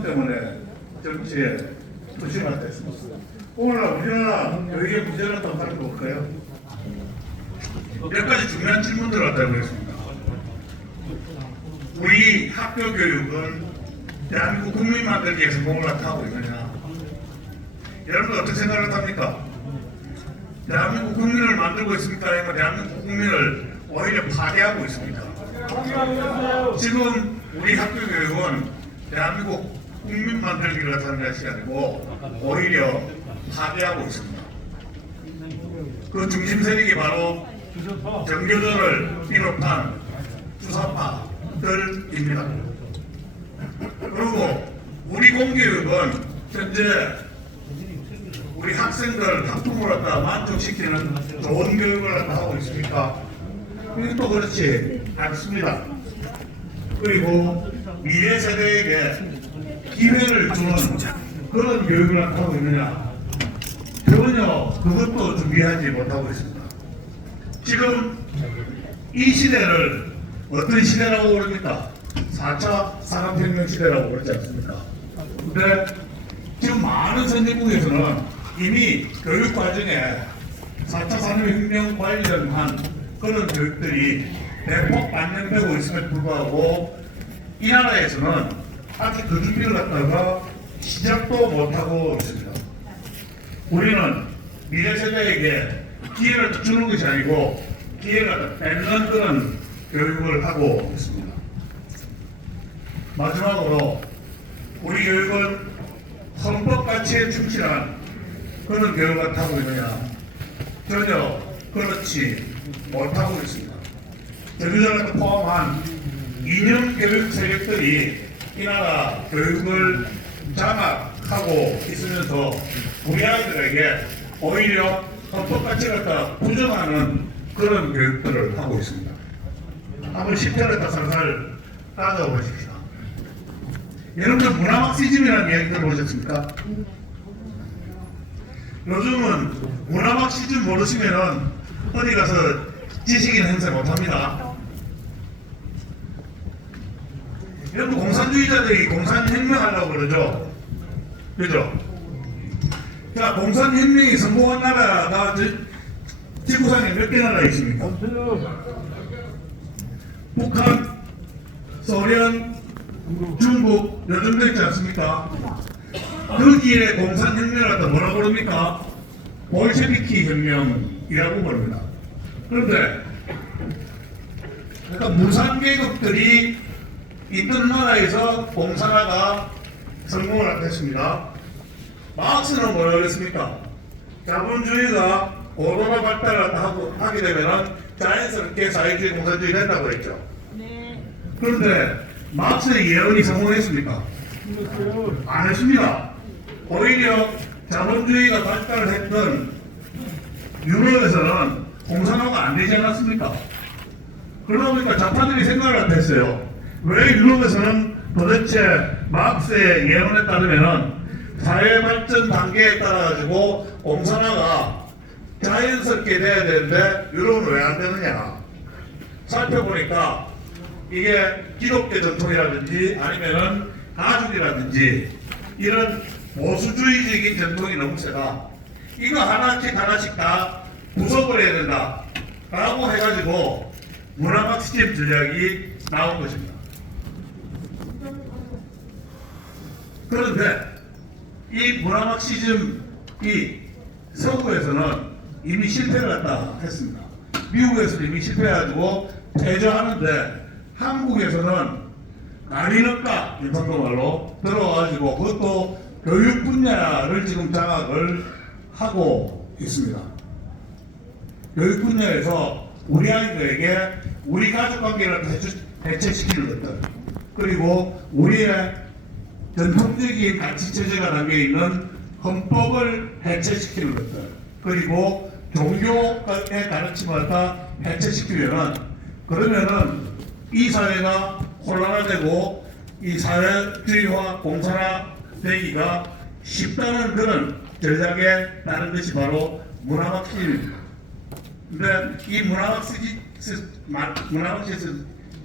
이념 때문에 정치에 투신하게 됐습니다. 오늘날 우리나라 교육의 문제는 어떤 사람이 볼까요? 몇 가지 중요한 질문들을 갖다 보겠습니다. 우리 학교 교육은 대한민국 국민 만들기에 성공을 나타나고 있느냐? 여러분들 어떻게 생각을 합니까? 대한민국 국민을 만들고 있습니까? 아니면 대한민국 국민을 오히려 파괴하고 있습니다. 지금 우리 학교 교육은 대한민국 국민 만들기를 나타내는 것이 아니고 오히려 파괴하고 있습니다. 그 중심 세력이 바로 정교조를 비롯한 주사파들입니다. 그리고 우리 공교육은 현재 우리 학생들 학부모를 갖다 만족시키는 좋은 교육을 갖다 하고 있습니까? 이게 또 그렇지 않습니다. 그리고 미래 세대에게 기회를 주는 그런 교육을 갖다 하고 있느냐? 전혀 그것도 준비하지 못하고 있습니다. 지금 이 시대를 어떤 시대라고 부릅니까? 4차 산업혁명 시대라고 그러지 않습니까? 근데 지금 많은 선진국에서는 이미 교육 과정에 4차 산업혁명 관련한 그런 교육들이 대폭 반영되고 있음에도 불구하고 이 나라에서는 아직 그 준비를 갖다가 시작도 못하고 있습니다. 우리는 미래 세대에게 기회를 주는 것이 아니고 기회를 뺏는 그런 교육을 하고 있습니다. 마지막으로 우리 교육은 헌법 가치에 충실한 그런 교육을 하고 있느냐? 전혀 그렇지 못하고 있습니다. 정유전을 포함한 이념 교육 세력들이 이 나라 교육을 장악하고 있으면서 우리 아이들에게 오히려 헌법 가치를 갖다 부정하는 그런 교육들을 하고 있습니다. 한번 10편을 다 살살 따져보십시오. 여러분들 문화막시즘이라는 얘기 들어보셨습니까? 요즘은 문화막시즘 모르시면은 어디 가서 지식인 행사 못합니다. 여러분 공산주의자들이 공산혁명하려고 그러죠. 그죠? 자, 공산혁명이 성공한 나라가 지구상에 몇 개 나라 있습니까? 북한, 소련, 중국 요 정도 있지 않습니까? 거기에 공산혁명을 갖다 뭐라고 그럽니까? 볼셰비키 혁명이라고 부릅니다. 그런데 그러니까 무산계급들이 있던 나라에서 공산화가 성공을 했습니다. 마크스는 뭐라고 그랬습니까? 자본주의가 고도로 발달을 하게 되면 자연스럽게 사회주의 공산주의 된다고 했죠. 그런데 마크스의 예언이 성공했습니까? 안 했습니다. 오히려 자본주의가 발달을 했던 유럽에서는 공산화가 안 되지 않았습니까? 그러다 보니까 좌파들이 생각을 했어요. 왜 유럽에서는 도대체 마크스의 예언에 따르면은 사회 발전 단계에 따라 가지고 공산화가 자연스럽게 돼야 되는데 유럽은 왜 안 되느냐? 살펴보니까 이게 기독교 전통이라든지 아니면은 가족이라든지 이런 보수주의적인 전통이 너무 세다. 이거 하나씩 다 부숴버려야 된다. 라고 해가지고 문화막시즘 전략이 나온 것입니다. 그런데 이 문화막시즘이 서구에서는 이미 실패를 했다 했습니다. 미국에서는 이미 실패해가지고 퇴조하는데 한국에서는 난리났다 일본도 말로 들어가지고 그것도 교육 분야를 지금 장악을 하고 있습니다. 교육 분야에서 우리 아이들에게 우리 가족 관계를 대체시키는 것들 그리고 우리의 전통적인 가치 체제가 담겨있는 헌법을 해체시키는 것들 그리고 종교의 가르침을 다 해체시키면은 그러면은 이 사회가 혼란화되고 이 사회주의화 공산화 되기가 쉽다는 그런 전략에 따른 것이 바로 문화막시즘입니다. 근데 이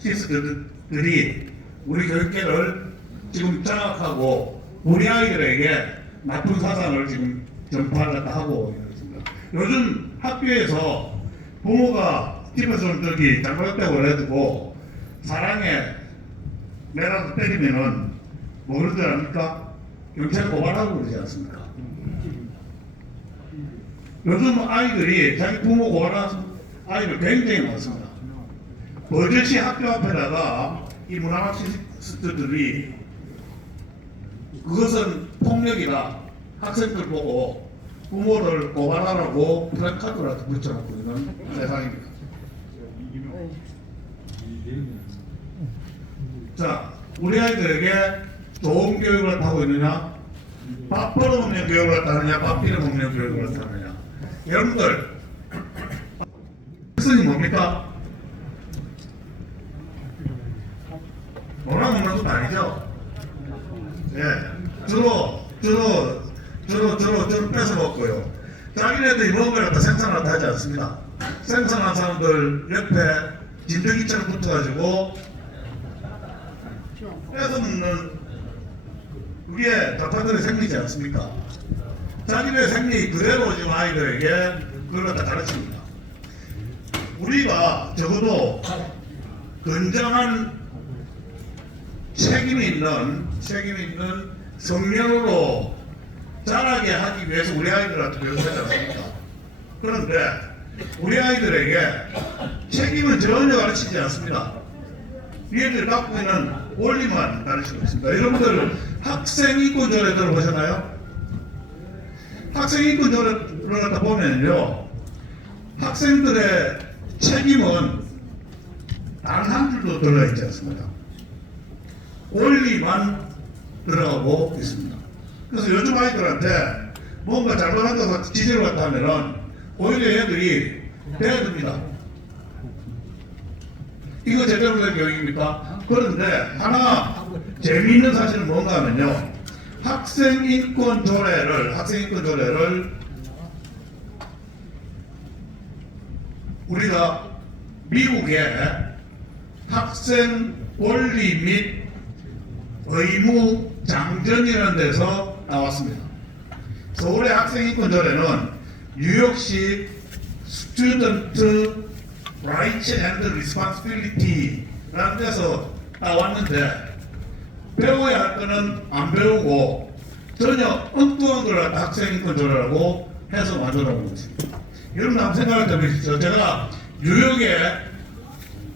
문화막시스트들이 우리 교육계를 지금 장악하고 우리 아이들에게 나쁜 사상을 지금 전파하려고 하고 있습니다. 요즘 학교에서 부모가 집에서 저기 잘못했다고 해가지고 사랑에 내라도 때리면은 뭐 그런 줄 압니까? 경찰 고발하고 그러지 않습니까? 요즘 아이들이 자기 부모 고발하는 아이들 굉장히 많습니다. 버젓이 학교 앞에다가 이 문화마크시스트들이 그것은 폭력이다. 학생들 보고 부모를 고발하라고 플래카드라도 붙여놓고 있는 세상입니다. 자, 우리 아이들에게 좋은 교육을 하고 있느냐? 밥 벌어먹는 교육을 하느냐? 밥 빌어먹는 교육을 하느냐? 여러분들, 학생이 뭡니까? 뭐라 먹는 것도 아니죠? 예, 주로 뺏어 먹고요. 자기네들이 먹은 걸 갖다 생산을 하지 않습니다. 생산한 사람들 옆에 진드기처럼 붙어가지고 뺏어 먹는 그게 자파들의 생리지 않습니까? 자기네 생리 그대로 지금 아이들에게 그걸 갖다 가르칩니다. 우리가 적어도 건강한 책임이 있는 성년으로 자라게 하기 위해서 우리 아이들한테 교육하지 않습니까? 그런데 우리 아이들에게 책임은 전혀 가르치지 않습니다. 얘들 갖고 있는 원리만 가르치고 있습니다. 여러분들 학생인권조례 들어보셨나요? 학생인권조례를 갖다 보면요, 학생들의 책임은 단 한 줄도 들어있지 않습니다. 원리만 들어가고 있습니다. 그래서 요즘 아이들한테 뭔가 잘못한다고 지지를 갖다 하면은 오히려 얘들이 배워듭니다. 이거 제대로 된 교육입니까? 그런데 하나 재미있는 사실은 뭔가 하면요, 학생인권조례를 우리가 미국의 학생 권리 및 의무 장전이라는 데서 나왔습니다. 서울의 학생인권조례는 뉴욕시 Student Rights and Responsibility라는 데서 나왔는데 배워야 할 거는 안 배우고 전혀 엉뚱한 걸 학생인권조례라고 해서 만들어놓은 것입니다. 여러분 한번 생각해 보십시오. 제가 뉴욕의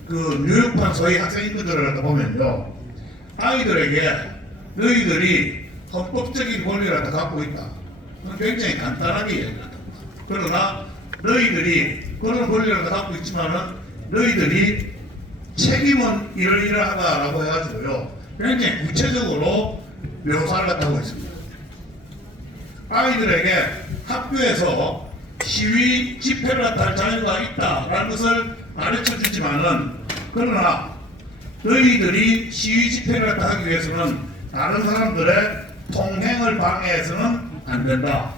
그 뉴욕판 소위 학생인권조례를 갖다 보면요, 아이들에게 너희들이 헌법적인 권리를 갖고 있다. 굉장히 간단하게 얘기한다. 그러나 너희들이 그런 권리를 갖고 있지만은 너희들이 책임은 이러이러하다라고 해가지고요, 굉장히 구체적으로 묘사를 하고 있습니다. 아이들에게 학교에서 시위 집회를 할 자유가 있다라는 것을 가르쳐 주지만은, 그러나 너희들이 시위 집회를 하기 위해서는 다른 사람들의 통행을 방해해서는 안 된다.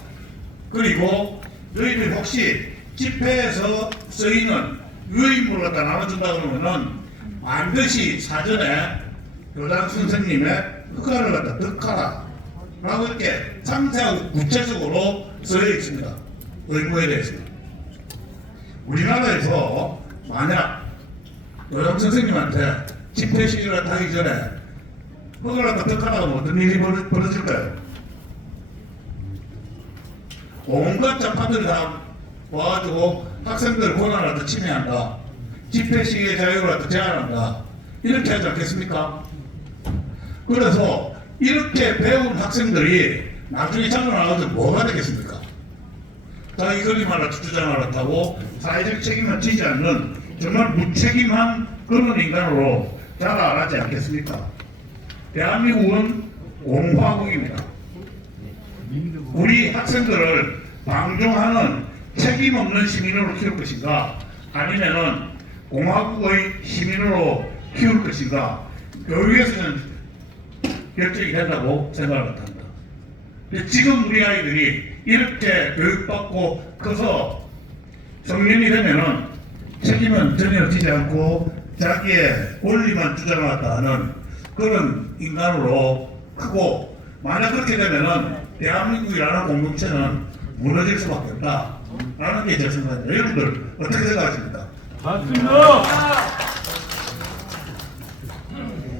그리고 너희들이 혹시 집회에서 쓰이는 유인물을 갖다 나눠준다 그러면은 반드시 사전에 교장 선생님의 허가를 갖다 득하라 라고 이렇게 상세하고 구체적으로 써져 있습니다. 의무에 대해서는. 우리나라에서 만약 교장 선생님한테 집회 시위를 하기 전에 허가를 갖다 득하라고 하면 어떤 일이 벌어질까요? 온갖 장판들이 다 와가지고 학생들 권한을 갖다 침해한다, 집회 시위의 자유를 갖다 제한한다, 이렇게 하지 않겠습니까? 그래서 이렇게 배운 학생들이 나중에 장로 나가서 뭐가 되겠습니까? 자기 권리만 주장을 한다고 사회적 책임을 지지 않는 정말 무책임한 그런 인간으로 자라나지 않겠습니까? 대한민국은 공화국입니다. 우리 학생들을 방종하는 책임 없는 시민으로 키울 것인가, 아니면은 공화국의 시민으로 키울 것인가, 교육에서는 결정이 된다고 생각을 합니다. 지금 우리 아이들이 이렇게 교육받고 커서 성년이 되면은 책임은 전혀 지지 않고 자기의 권리만 주장하다 하는 그런 인간으로 크고 만약 그렇게 되면은 대한민국이라는 공동체는 무너질 수밖에 없다라는 게 제 생각입니다. 여러분들 어떻게 생각하십니까? 맞습니다.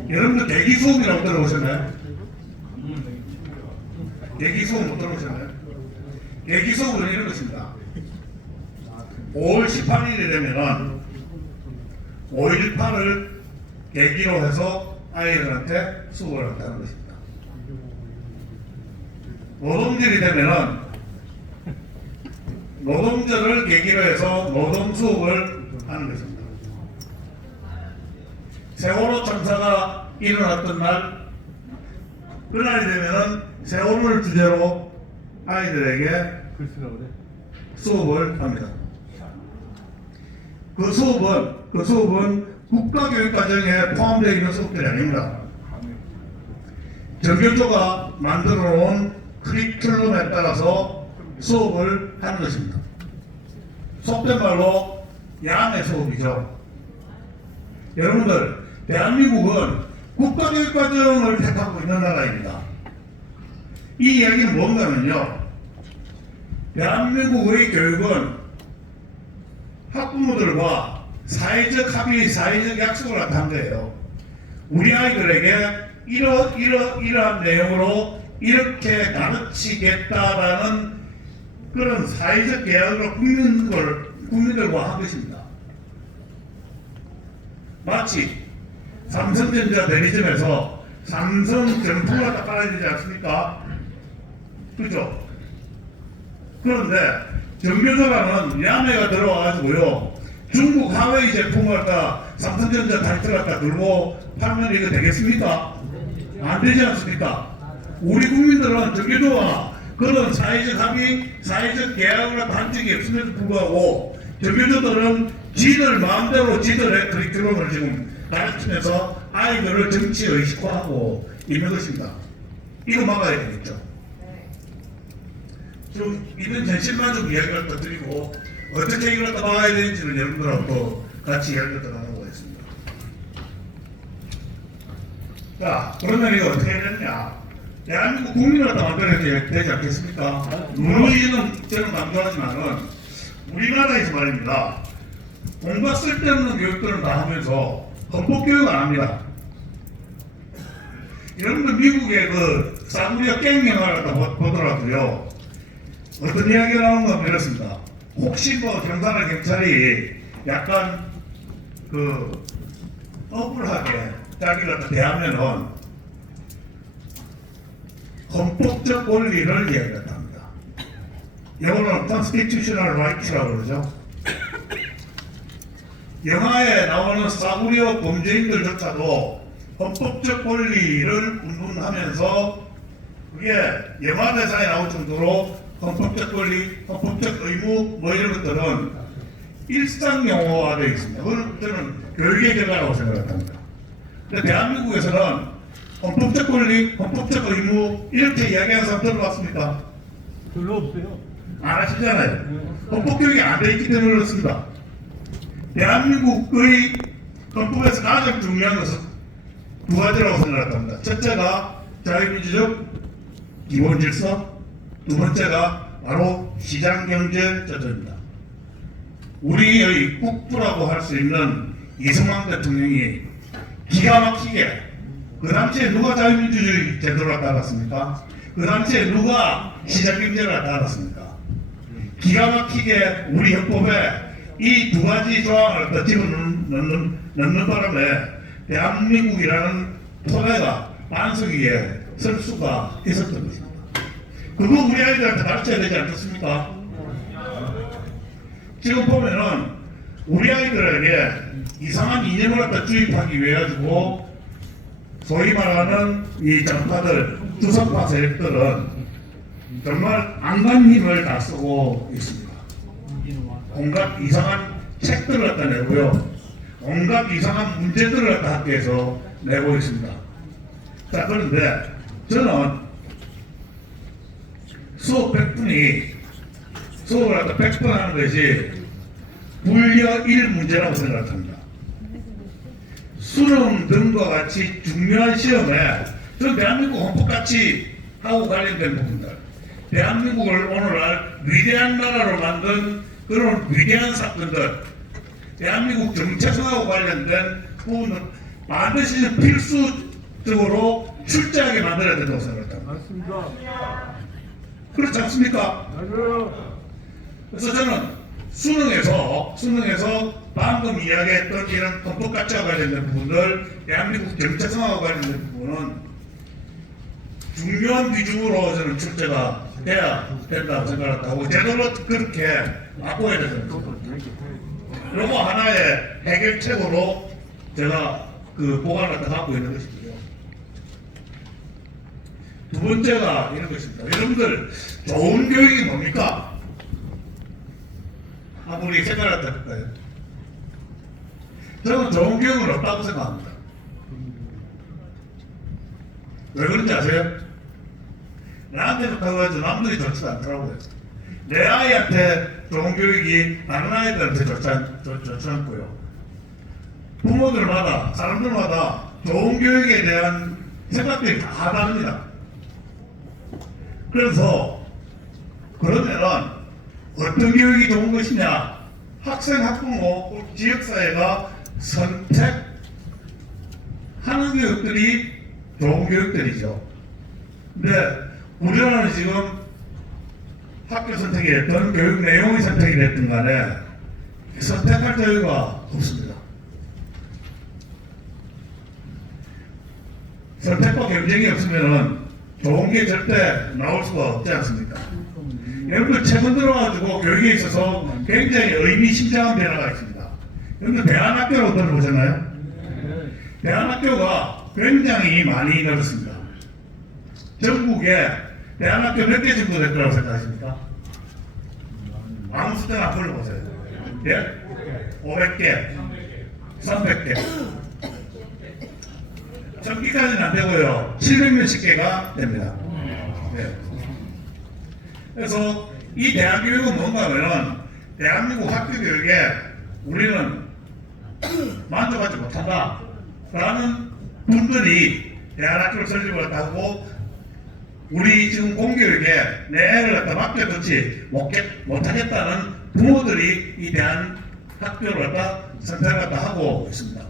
여러분들 대기수업이라고 들어보셨나요? 대기수업 못 들어보셨나요? 대기수업은 이런 것입니다. 5월 18일이 되면은 5.18을 계기로 해서 아이들한테 수업을 한다는 것입니다. 노동절이 되면은 노동절을 계기로 해서 노동 수업을 하는 것입니다. 세월호 참사가 일어났던 날, 그날이 되면은 세월호를 주제로 아이들에게 수업을 합니다. 그 수업은 국가교육과정에 포함되어 있는 수업들이 아닙니다. 정교조가 만들어 놓은 커리큘럼에 따라서 수업을 하는 것입니다. 속된 말로 야매 수업이죠. 여러분들, 대한민국은 국가교육과정을 택하고 있는 나라입니다. 이 이야기는 뭔가면요, 대한민국의 교육은 학부모들과 사회적 합의, 사회적 약속을 한 거예요. 우리 아이들에게 이러한 내용으로 이렇게 가르치겠다라는 그런 사회적 계약으로 국민들과 한 것입니다. 마치 삼성전자 대리점에서 삼성 정품을 딱 깔아야 되지 않습니까? 그죠? 그런데 정교조라는 야매가 들어와가지고요, 중국 하웨이 제품을 갖다 삼성전자 타이틀 갖다 들고 팔면 이거 되겠습니까? 안 되지 않습니까? 우리 국민들은 정교조와 그런 사회적 합의, 사회적 계약을 한 적이 없음에도 불구하고 정교조들은 지들 마음대로 지들의 커리큘럼을 지금 가르치면서 아이들을 정치 의식화하고 있는 것입니다. 이거 막아야 되겠죠. 좀 이런 현실만 좀 이야기를 더 드리고 어떻게 이걸 또 막아야 되는지를 여러분들하고 같이 이야기를 더 나눠보겠습니다. 자, 그러면 이거 어떻게 해야 되느냐? 대한민국 국민을 갖다 만들어야 되지 않겠습니까? 누누이는 저는 강조하지만은 우리나라에서 말입니다. 온갖 쓸데없는 교육들을 다 하면서 헌법교육 안 합니다. 여러분들 미국의 그 사무리아 갱 영화를 갖다 보더라도요, 어떤 이야기가 나오는 건 이렇습니다. 혹시 뭐 경찰이나 경찰이 약간 그 억울하게 자기를 갖다 대하면은 헌법적 권리를 이야기한다 합니다. 영어로는 constitutional rights라고 그러죠. 영화에 나오는 사구려 범죄인들조차도 헌법적 권리를 운운하면서 그게 영화 대사에 나올 정도로 헌법적 권리, 헌법적 의무 뭐 이런 것들은 일상 용어화되어 있습니다. 그건 저는 교육의 결과라고 생각합니다. 근데 대한민국에서는 헌법적 권리, 헌법적 의무 이렇게 이야기하는 사람 들어봤습니까? 별로 없어요. 안 하시잖아요. 헌법 교육이 안 돼 있기 때문에 그렇습니다. 대한민국의 헌법에서 가장 중요한 것은 두 가지라고 생각합니다. 첫째가 자유민주적 기본질서, 두 번째가 바로 시장경제 제도입니다. 우리의 국부라고 할 수 있는 이승만 대통령이 기가 막히게, 그 당시에 누가 자유민주주의 제도를 따랐습니까? 그 당시에 누가 시장경제를 따랐습니까? 기가 막히게 우리 헌법에 이 두 가지 조항을 더 집어넣는 바람에 대한민국이라는 토대가 반석 위에 설 수가 있었던 것입니다. 그거 우리 아이들한테 가르쳐야 되지 않겠습니까? 지금 보면은 우리 아이들에게 이상한 이념을 갖다 주입하기 위해 가지고 소위 말하는 이 정파들, 주석파 세력들은 정말 안간 힘을 다 쓰고 있습니다. 온갖 이상한 책들을 갖다 내고요, 온갖 이상한 문제들을 갖다 학교에서 내고 있습니다. 자, 그런데 저는 수업 100분이 수업을 갖다 100분 하는 것이 불여 1 문제라고 생각합니다. 수능 등과 같이 중요한 시험에 전 대한민국 헌법같이 하고 관련된 부분들, 대한민국을 오늘날 위대한 나라로 만든 그런 위대한 사건들, 대한민국 정체성하고 관련된 부분은 반드시 필수적으로 출제하게 만들어야 된다고 생각합니다. 맞습니다. 그렇지 않습니까? 맞아요. 그래서 저는 수능에서 방금 이야기했던 이런 헌법 가치와 관련된 부분들, 대한민국 정체성하고 관련된 부분은 중요한 비중으로 저는 출제가 돼야 된다고 생각하고 제대로 그렇게 바꿔야 된다. 요거 하나의 해결책으로 제가 그 보관을 갖다 갖고 있는 것이고요. 두 번째가 이런 것입니다. 여러분들 좋은 교육이 뭡니까? 한번 우리 생각을 해볼까요? 저는 좋은 교육은 없다고 생각합니다. 왜 그런지 아세요? 나한테 좋다고 해도 남들이 좋지 않더라고요. 내 아이한테 좋은 교육이 다른 아이들한테 좋지 않고요. 부모들마다, 사람들마다 좋은 교육에 대한 생각들이 다 다릅니다. 그래서 그러면은 어떤 교육이 좋은 것이냐? 학생, 학부모, 지역사회가 선택하는 교육들이 좋은 교육들이죠. 근데 우리나라는 지금 학교 선택이 됐든 교육 내용의 선택이 됐든 간에 선택할 자유가 없습니다. 선택과 경쟁이 없으면 좋은 게 절대 나올 수가 없지 않습니까? 여러분들 최근 들어가지고 교육에 있어서 굉장히 의미심장한 변화가 있습니다. 여러분들 대안학교라고 들어보셨나요? 대안학교가 굉장히 많이 늘었습니다. 전국에 대안학교 몇 개 정도 될 거라고 생각하십니까? 아무 숫자나 안 불러보세요. 예? 500개, 300개. 전기까지는 안 되고요. 700몇십 개가 됩니다. 네. 그래서 이 대학교육은 뭔가 하면은 대한민국 학교 교육에 우리는 만족하지 못한다 라는 분들이 대안학교를 설립을 하고 우리 지금 공교육에 내 애를 갖다 맡겨두지 못하겠다는 부모들이 이 대안학교를 갖다 선택을 갖다 하고 있습니다.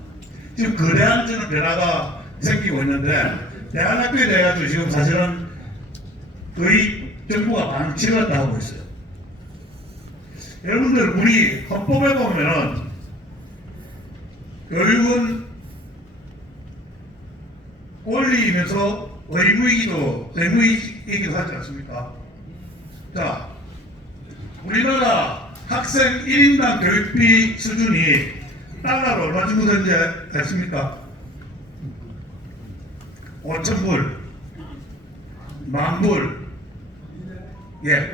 지금 거대한 저는 변화가 생기고 있는데 대안학교에 대해 가지고 지금 사실은 거의 정부가 방치를 갖다 하고 있어요. 여러분들 우리 헌법에 보면은 교육은 권리이면서 의무이기도 하지 않습니까? 자, 우리나라 학생 1인당 교육비 수준이 달러로 얼마 정도 되는지 아십니까? 5,000불, 10,000불, 예,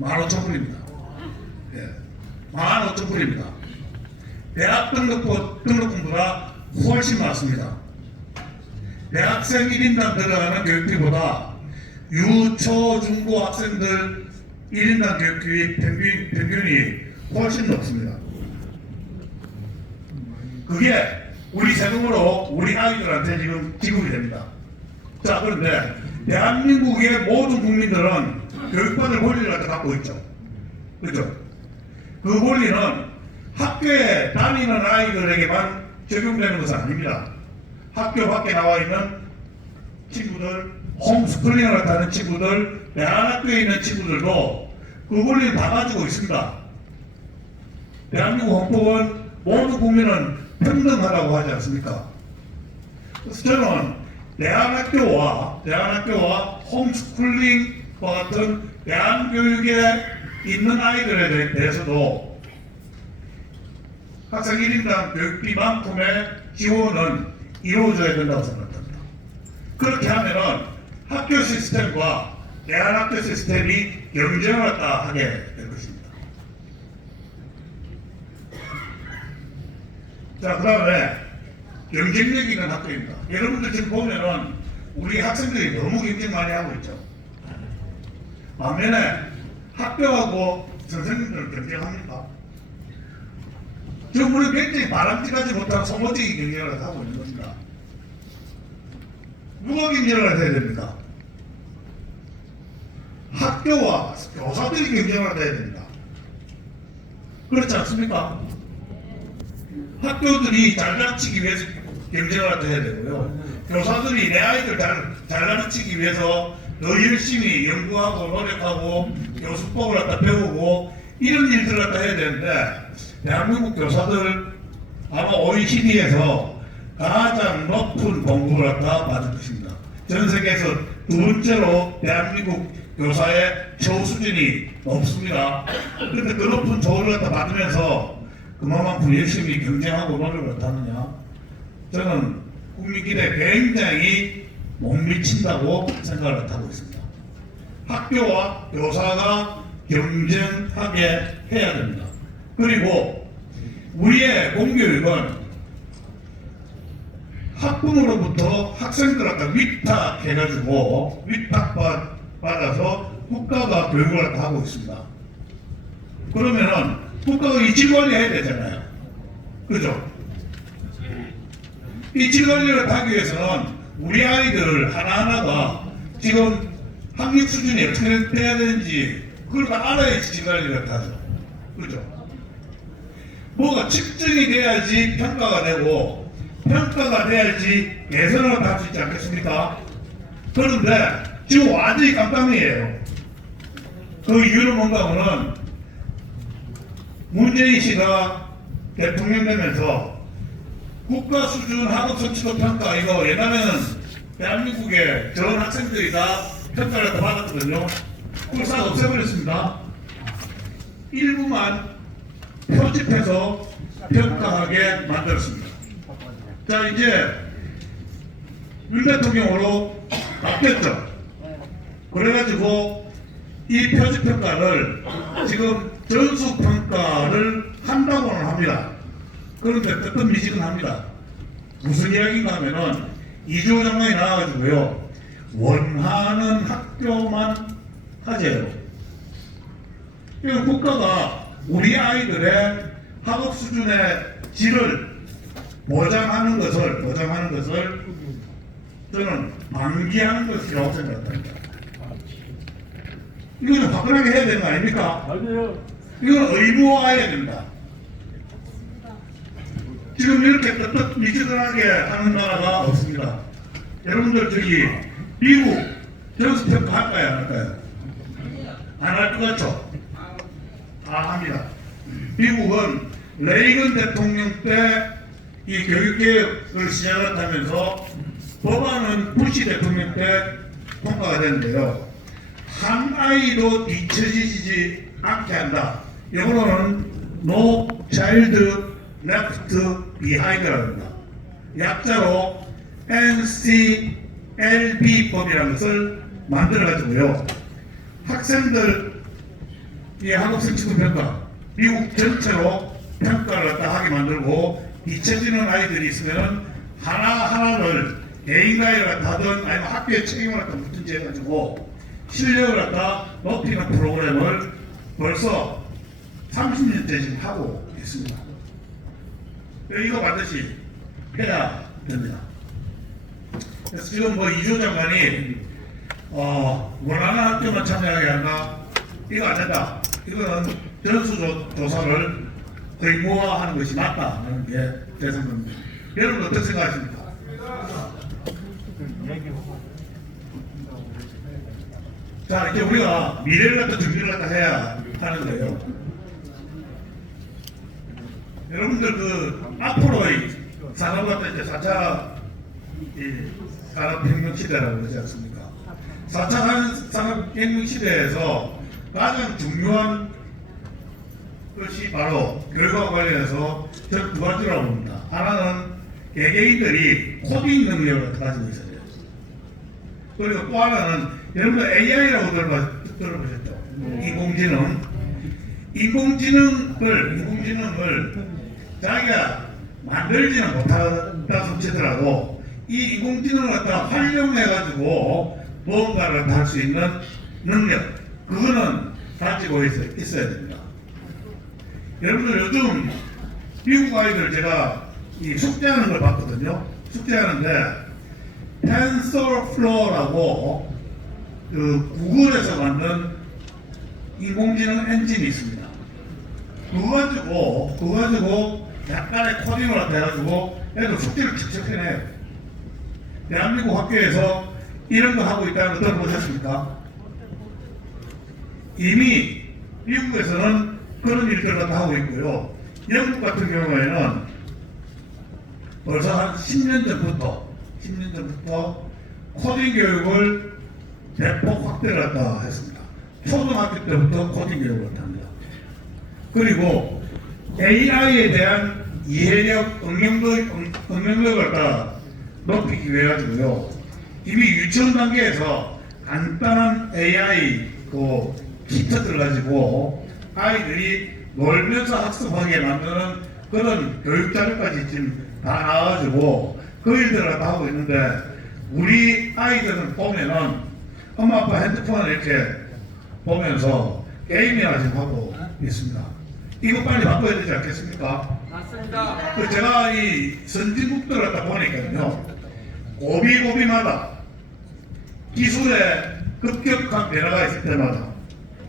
15,000불입니다. 예, 15,000불입니다. 대학 등록금보다 훨씬 많습니다. 대학생 1인당 들어가는 교육비보다 유, 초, 중고 학생들 1인당 교육비 평균이 훨씬 높습니다. 그게 우리 세금으로 우리 아이들한테 지금 지급이 됩니다. 자, 그런데 대한민국의 모든 국민들은 교육받을 권리를 갖고 있죠. 그렇죠? 그 권리는 학교에 다니는 아이들에게만 적용되는 것은 아닙니다. 학교 밖에 나와 있는 친구들, 홈스쿨링을 하는 친구들, 대안학교에 있는 친구들도 그 권리를 다 가지고 있습니다. 대한민국 헌법은 모든 국민은 평등하다고 하지 않습니까? 그래서 저는 대안학교와 홈스쿨링과 같은 대안교육에 있는 아이들에 대해서도 학생 1인당 교육비만큼의 지원은 이루어져야 된다고 생각합니다. 그렇게 하면은 학교 시스템과 대안학교 시스템이 경쟁을 다 하게 될 것입니다. 자, 그 다음에 경쟁력 있는 학교입니다. 여러분들 지금 보면은 우리 학생들이 너무 경쟁 많이 하고 있죠. 반면에 학교하고 선생님들은 경쟁합니까? 지금 우리 굉장히 바람직하지 못한 소모적인 경쟁을 하고 있는 겁니다. 누가 경쟁을 해야 됩니까? 학교와 교사들이 경쟁을 해야 됩니다. 그렇지 않습니까? 학교들이 잘 가르치기 위해서 경쟁을 해야 되고요. 교사들이 내 아이들 잘 가르치기 위해서 더 열심히 연구하고 노력하고 교수법을 갖다 배우고 이런 일들을 갖다 해야 되는데 대한민국 교사들 아마 OECD에서 가장 높은 봉급을 갖다 받을 것입니다. 전 세계에서 두 번째로 대한민국 교사의 처우 수준이 높습니다. 그런데 그 높은 처우를 갖다 받으면서 그만큼 열심히 경쟁하고 노력을 하느냐? 저는 국민기대에 굉장히 못 미친다고 생각을 하고 있습니다. 학교와 교사가 경쟁하게 해야 됩니다. 그리고 우리의 공교육은 학부모로부터 학생들한테 위탁해가지고 위탁받아서 국가가 교육을 하고 있습니다. 그러면은 국가가 이 질 관리해야 되잖아요. 그죠? 이 질 관리를 하기 위해서는 우리 아이들 하나하나가 지금 학력 수준이 어떻게 돼야 되는지 그걸 다 알아야지 질 관리를 하죠. 그죠? 뭐가 측정이 돼야지 평가가 되고 평가가 돼야지 개선을 할 수 있지 않겠습니까? 그런데 지금 완전히 깜깜이에요. 그 이유는 뭔가 하면은 문재인 씨가 대통령 되면서 국가 수준 학업 성취도 평가 이거 옛날에는 대한민국의 전 학생들이 다 평가를 다 받았거든요. 그걸 싹 없애버렸습니다. 일부만 표집해서 평가하게 만들었습니다. 자 이제 윤 대통령으로 바뀌었죠. 그래가지고 이 표지평가를 지금 전수평가를 한다고는 합니다. 그런데 뜨뜻미지근합니다. 무슨 이야기인가 하면은 이주호 장관이 나와가지고요 원하는 학교만 하재요. 이건 국가가 우리 아이들의 학업 수준의 질을 보장하는 것을 저는 방기하는 것이라고 생각합니다. 이거는 화끈하게 해야 되는 거 아닙니까? 맞아요. 이건 의무화해야 됩니다. 지금 이렇게 미지근하게 하는 나라가 없습니다. 여러분들 저기 미국 전수평가 할까요? 안 할까요? 안 할 것 같죠? 다 합니다. 미국은 레이건 대통령 때 이 교육개혁을 시작을 하면서 법안은 부시 대통령 때 통과가 됐는데요. 한 아이도 뒤처지지 않게 한다. 이거는 No Child Left Behind라고 합니다. 약자로 NCLB법이라는 것을 만들어가지고요. 학생들 이 학업성취도 평가 미국 전체로 평가를 갖다 하게 만들고 뒤처지는 아이들이 있으면 하나하나를 개인과외를 갖다 하든 아니면 학교에 책임을 갖다 묻든지 해가지고 실력을 갖다 높이는 프로그램을 벌써 30년째 지금 하고 있습니다. 이거 반드시 해야 됩니다. 그래서 지금 뭐 이주호 장관이 원하는 학교만 참여하게 한다. 이거 안 된다. 이거는 전수조사를 의무화하는 것이 맞다는 게 제 생각입니다. 여러분 어떻게 생각하십니까? 자 이제 우리가 미래를 갖다 준비를 갖다 해야 하는 거예요. 여러분들 그 앞으로의 산업 갖다 이제 4차 산업혁명 시대라고 그러지 않습니까? 4차 산업혁명 시대에서 가장 중요한 것이 바로 교육과 관련해서 저는 두 가지라고 봅니다. 하나는 개개인들이 코딩 능력을 가지고 있어야 돼요. 그리고 또 하나는 여러분들 AI라고 들어보셨죠? 인공지능을 자기가 만들지는 못한다 손치더라도 이 인공지능을 갖다 활용해가지고 무언가를 할 수 있는 능력 그거는 가지고 있어야 됩니다. 여러분들 요즘 미국 아이들 제가 이 숙제하는 걸 봤거든요. 숙제하는데 텐서플로우라고 그 구글에서 만든 인공지능 엔진이 있습니다. 그거 가지고 약간의 코딩을 해가지고 애들 숙제를 직접 해내요. 대한민국 학교에서 이런 거 하고 있다는 거 들어보셨습니까? 이미 미국에서는 그런 일들을 다 하고 있고요. 영국 같은 경우에는 벌써 한 10년 전부터 코딩 교육을 대폭 확대를 했다 했습니다. 초등학교 때부터 코딩 교육을 합니다. 그리고 AI에 대한 이해력, 응용력을 다 높이기 위해 가지고요. 이미 유치원 단계에서 간단한 AI 그 키트들 가지고 아이들이 놀면서 학습하게 만드는 그런 교육 자료까지 지금 다 나와가지고 그 일들을 다 하고 있는데 우리 아이들은 보면은 엄마 아빠 핸드폰을 이렇게 보면서 게임이나 지금 하고 있습니다. 이거 빨리 바꿔야 되지 않겠습니까? 맞습니다. 그 제가 이 선진국들을 갖다 보니까요, 고비고비마다 기술의 급격한 변화가 있을 때마다,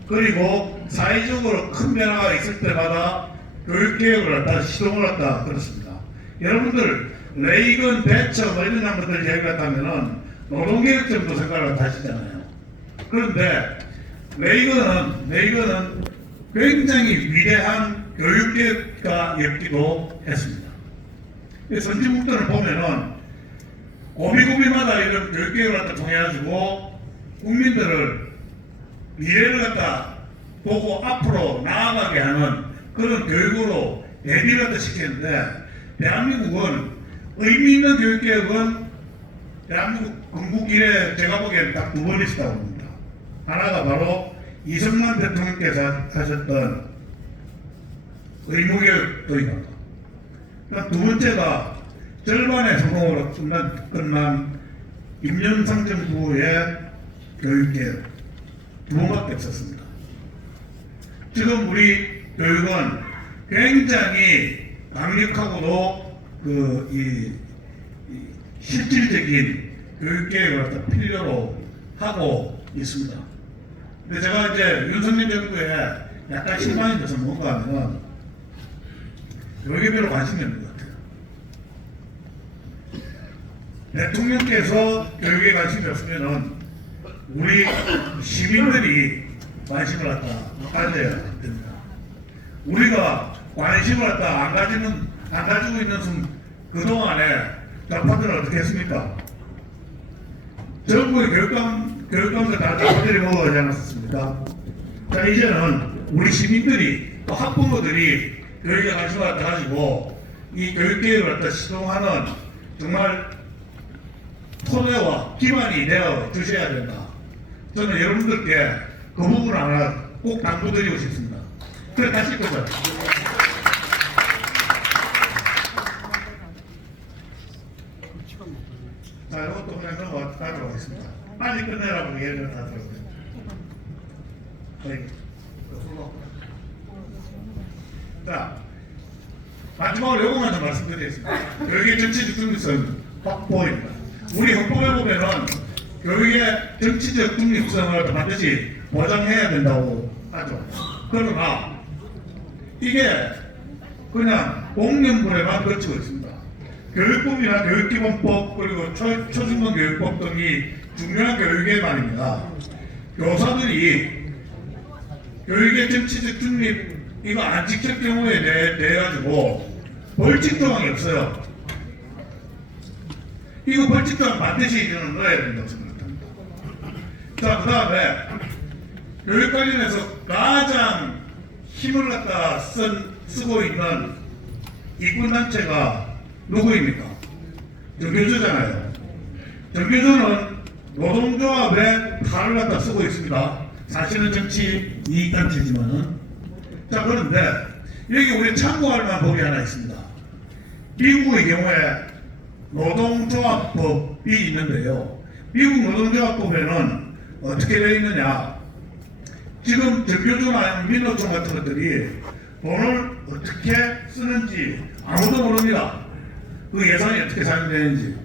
그리고 사회적으로 큰 변화가 있을 때마다 교육개혁을 갖다 시동을 갖다 들었습니다. 여러분들 레이건, 배처 뭐 이런 것들 얘기했다면은 노동개혁점도 생각을 하시잖아요. 그런데 레이건은 굉장히 위대한 교육개혁가였기도 했습니다. 선진국들을 보면은 고비고비마다 이런 교육개혁을 갖다 통해가지고 국민들을 미래를 갖다 보고 앞으로 나아가게 하는 그런 교육으로 대비를 갖다 시켰는데 대한민국은 의미 있는 교육개혁은 대한민국 건국 이래 제가 보기에는 딱 두 번 있었다고 봅니다. 하나가 바로 이승만 대통령께서 하셨던 의무교육 도입입니다. 두 번째가 절반의 성공으로 끝난 임명상 정부의 교육개혁 두 번밖에 없었습니다. 지금 우리 교육은 굉장히 강력하고도 이 실질적인 교육개혁을 갖다 필요로 하고 있습니다. 근데 제가 이제 윤석열 정부에 약간 실망이 돼서 뭔가 하면 교육에 별로 관심이 없는 것 같아요. 대통령께서 교육에 관심이 없으면은 우리 시민들이 관심을 갖다 가져야 됩니다. 우리가 관심을 갖다 안 가지고 있는 순 그동안에 좌파들은 어떻게 했습니까? 정부의 교육감들 다 좌파들이 먹어가지 않았습니까? 자, 이제는 우리 시민들이 또 학부모들이 교육에 관심을 갖다 가지고 이 교육개혁을 갖다 시동하는 정말 토대와 기반이 되어 주셔야 된다. 저는 여러분들께 그 부분 하나 꼭 당부드리고 싶습니다. 그래 다시 거죠. 자, 이것도 그냥 넘어가도록 하겠습니다. 빨리 끝내라고 얘기를 하더라고요. 자, 마지막으로 요것만 좀 말씀드리겠습니다. 교육의 정치적 중립성 확보입니다. 우리 헌법에 보면은 교육의 정치적 중립성을 반드시 보장해야 된다고 하죠. 그러나 이게 그냥 공연부에만 거치고 있습니다. 교육법이나 교육기본법 그리고 초중등 교육법 등이 중요한 교육의 말입니다. 교사들이 교육의 정치적 중립 이거 안 지킬 경우에 대해 가지고 벌칙 조항이 없어요. 이거 벌칙 조항 반드시 이거는 넣어야 된다고 생각합니다. 자, 그 다음에 교육 관련해서 가장 힘을 갖다 쓰고 있는 이권단체가 누구입니까? 정교조잖아요. 정교조는 노동조합의 칼을 갖다 쓰고 있습니다. 사실은 정치 이익단체지만은. 자, 그런데 여기 우리 참고할 만한 법이 하나 있습니다. 미국의 경우에 노동조합법이 있는데요. 미국 노동조합법에는 어떻게 되어 있느냐? 지금 정교조나 민노총 같은 것들이 돈을 어떻게 쓰는지 아무도 모릅니다. 그 예산이 어떻게 사용되는지.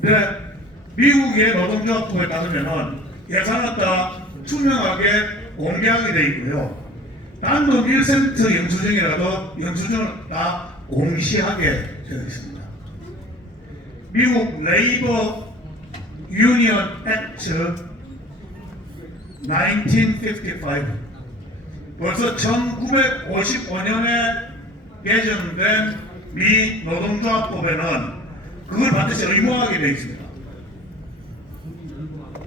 근데 미국의 노동조합법에 따르면은 예산은 다 투명하게 공개하게 돼 있고요. 단돈 1센트 영수증이라도 영수증은 다 공시하게 되어 있습니다. 미국 레이버 유니언 액트 1955 벌써 1955년에 개정된 미 노동조합법에는 그걸 반드시 의무화하게 되어 있습니다.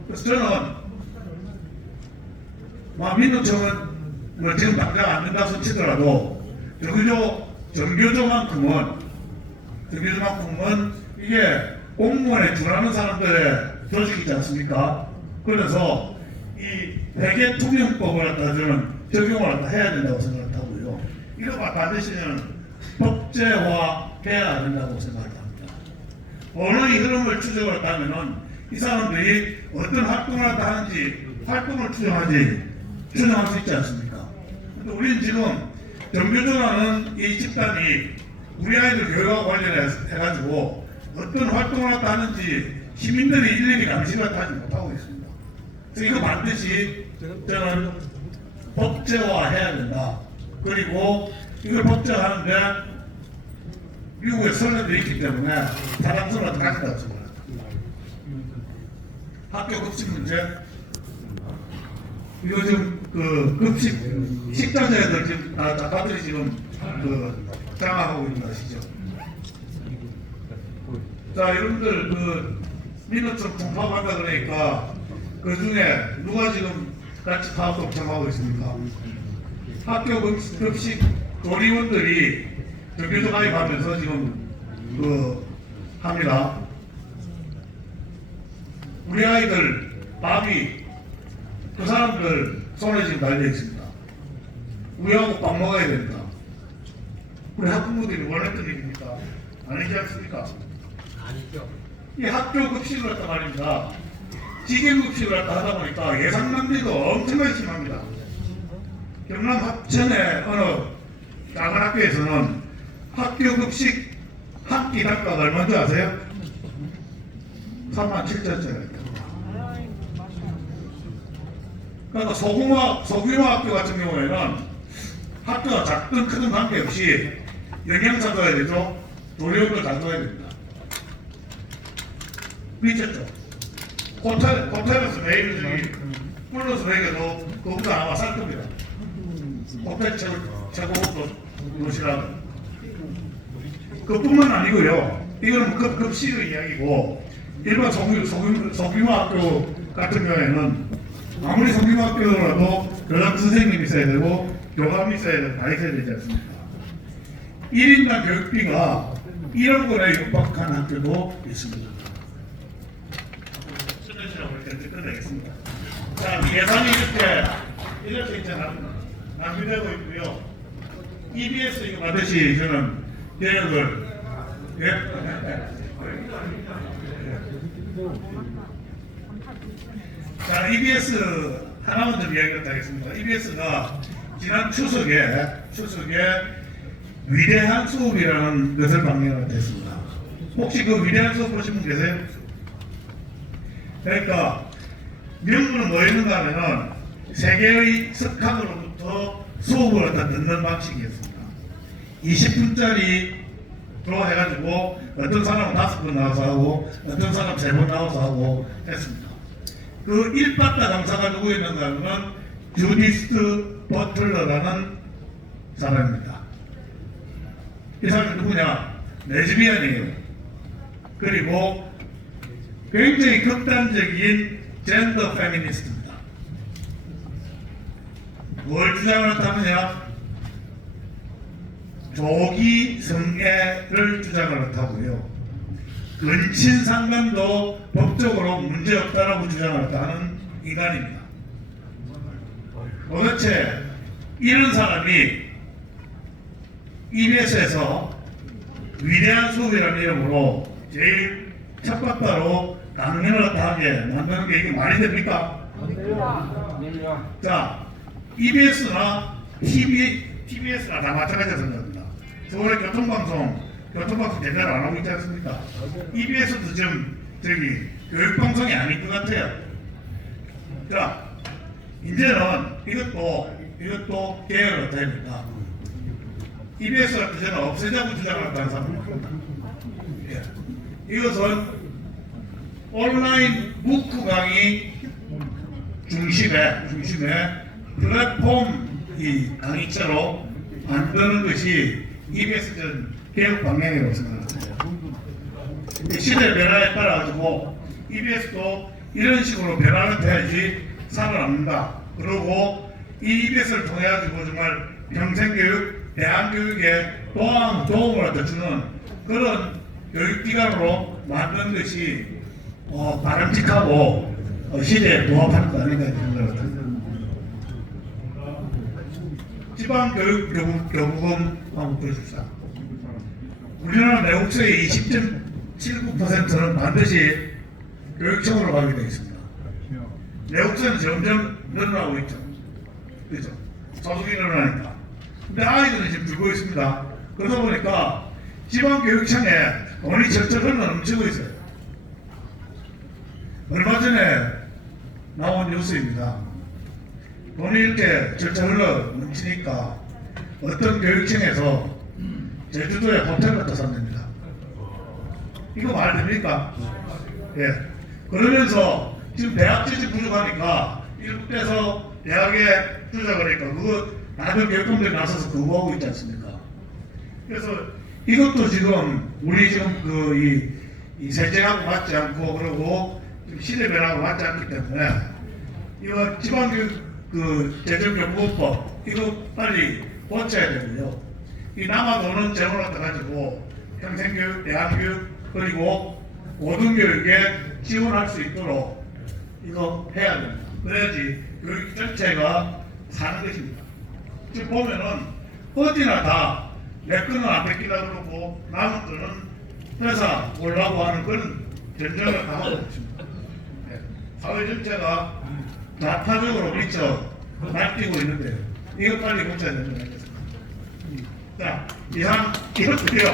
그래서 저는 민노총은 뭐 지금 당장 안 된다 손치더라도 정교조만큼은 이게 공무원에 준하는 사람들의 조직이지 않습니까? 그래서 이 회계투명법을 갖다 저는 적용을 갖다 해야 된다고 생각하고요. 이거 반드시는 법제화해야 된다고 생각합니다. 언어의 흐름을 추적을 했다면은 이 사람들이 어떤 활동을 갖다 하는지 활동을 추정할 수 있지 않습니까? 근데 우리는 지금 정교조라는 이 집단이 우리 아이들 교육과 관련해가지고 어떤 활동을 갖다 하는지 시민들이 일일이 감시를 하지 못하고 있습니다. 그래서 이거 반드시 저는 법제화해야 된다. 그리고 이걸 법제화하는데 미국에 선례도 있기 때문에 사랑스러운 가진다고 생각합니다. 학교 급식 문제 이거 지금 그 급식 식당자들 지금 다들이 지금 그 장악하고 있는 거 아시죠? 자, 여러분들 그 민노총 통파한다 그러니까 그 중에 누가 지금 같이 파업도 참여하고 있습니까? 학교 급식 조리원들이 정규조 가입하면서 지금 그 합니다. 우리 아이들 밥이 그 사람들 손에 지금 달려 있습니다. 우리하고 밥 먹어야 된다. 우리 학부모들이 원했던 일입니까? 아니지 않습니까? 아니죠. 이 학교 급식을 했단 말입니다. 지경 급식을 하다 보니까 예산 낭비도 엄청나게 심합니다. 경남 합천의 어느 작은 학교에서는 학교 급식 한 끼 단가가 얼마인지 아세요? 37,000원짜리. 그러니까 소규모 학교 같은 경우에는 학교가 작든 크든 관계없이 영양사 줘야 되죠. 조리원도 잘 줘야 됩니다. 미쳤죠? 호텔에서 매일 플러스 매일도 그거보다 아마 살 겁니다. 호텔 최고 도시락. 그뿐만 아니고요. 이건 급식의 이야기고 일반 소규모 학교 같은 경우에는 아무리 소규모 학교라도 교장 선생님이 있어야 되고 교감이 있어야 되고 다 있어야 되지 않습니까? 1인당 교육비가 1억 원에 육박한 학교도 있습니다. 수련시라고 이렇게 끝내겠습니다. 자, 예산이 이렇게 이제 낭비되고 있고요. EBS 이거 반드시 저는 개혁을 자, EBS 하나만 좀 이야기를 하겠습니다. EBS가 지난 추석에 위대한 수업이라는 것을 방영을 했습니다. 혹시 그 위대한 수업 보신 분 계세요? 그러니까 명분은 뭐였는가 하면은 세계의 석학으로부터 수업을 갖다 듣는 방식이었습니다. 20분짜리로 해가지고 어떤 사람은 5번 나와서 하고 어떤 사람은 3번 나와서 하고 했습니다. 그 1바타 강사가 누구였는가 하면 주디스 버틀러라는 사람입니다. 이 사람이 누구냐? 레즈비언이에요. 그리고 굉장히 극단적인 젠더 페미니스트입니다. 뭘 주장을 하느냐? 조기 성애를 주장을 하고요. 근친 상담도 법적으로 문제없다라고 주장을 하는 인간입니다. 도대체 이런 사람이 EBS에서 위대한 수업이라는 이름으로 제일 첫 바다로 강연을 하게 만드는 게 이게 말이 됩니까? 자, EBS나 TBS나 다 마찬가지로 생각합니다. 서울의 교통방송 제대로 안 하고 있지 않습니까? EBS도 지금 저기 교육 방송이 아닐 것 같아요. 자, 이제는 이것도 계획을 어떻게 합니까? EBS를 이제는 없애자고 주장한다는 사람입니다. 예. 이것은 온라인 무크 강의 중심에 플랫폼 이 강의처로 만드는 것이 EBS전 개혁 방향이라고 생각합니다. 시대 변화에 따라가지고 EBS도 이런 식으로 변화를 해야지 살아남는다. 그리고 이 EBS를 통해 가지고 정말 평생교육, 대안교육에 도움을 얻어 주는 그런 교육기관으로 만드는 것이 바람직하고 시대에 부합하는 거 아닌가 생각합니다. 지방교육교부금 한번 보여줍시다. 우리나라 내국세의 20.79%는 반드시 교육청으로 가게 되어 있습니다. 내국세는 점점 늘어나고 있죠. 그렇죠? 소득이 늘어나니까. 근데 아이들은 지금 줄고 있습니다. 그러다 보니까 지방교육청에 돈이 절절 흘러 넘치고 있어요. 얼마 전에 나온 뉴스입니다. 돈이 이렇게 절절 흘러 넘치니까 어떤 교육청에서 제주도에 호텔 갖다 샀답니다. 이거 말 됩니까? 예. 그러면서 지금 대학 지식 부족하니까 일국에서 대학에 주자그러니까 그거 다들 교육감들이 나서서 그거 하고 있지 않습니까? 그래서 이것도 지금 우리 지금 이 세제하고 맞지 않고 그러고 시대 변화하고 맞지 않기 때문에 이거 지방교육 재정교부법 이거 빨리 고쳐야 되고요. 이 남아 도는 재원을 가지고 평생교육, 대학교육 그리고 고등교육에 지원할 수 있도록 이거 해야 됩니다. 그래야지 교육 전체가 사는 것입니다. 지금 보면은 어디나 다 내 거는 안 뺏기려고 그러고 남은 거는 회사 올라고 하는 그런 전쟁을 다 하고 있습니다. 네. 사회 전체가 다파적으로 미쳐 날뛰고 있는데 이거 빨리 고쳐야 되는 거 아니겠습니까? 자, 이상 이것들이요.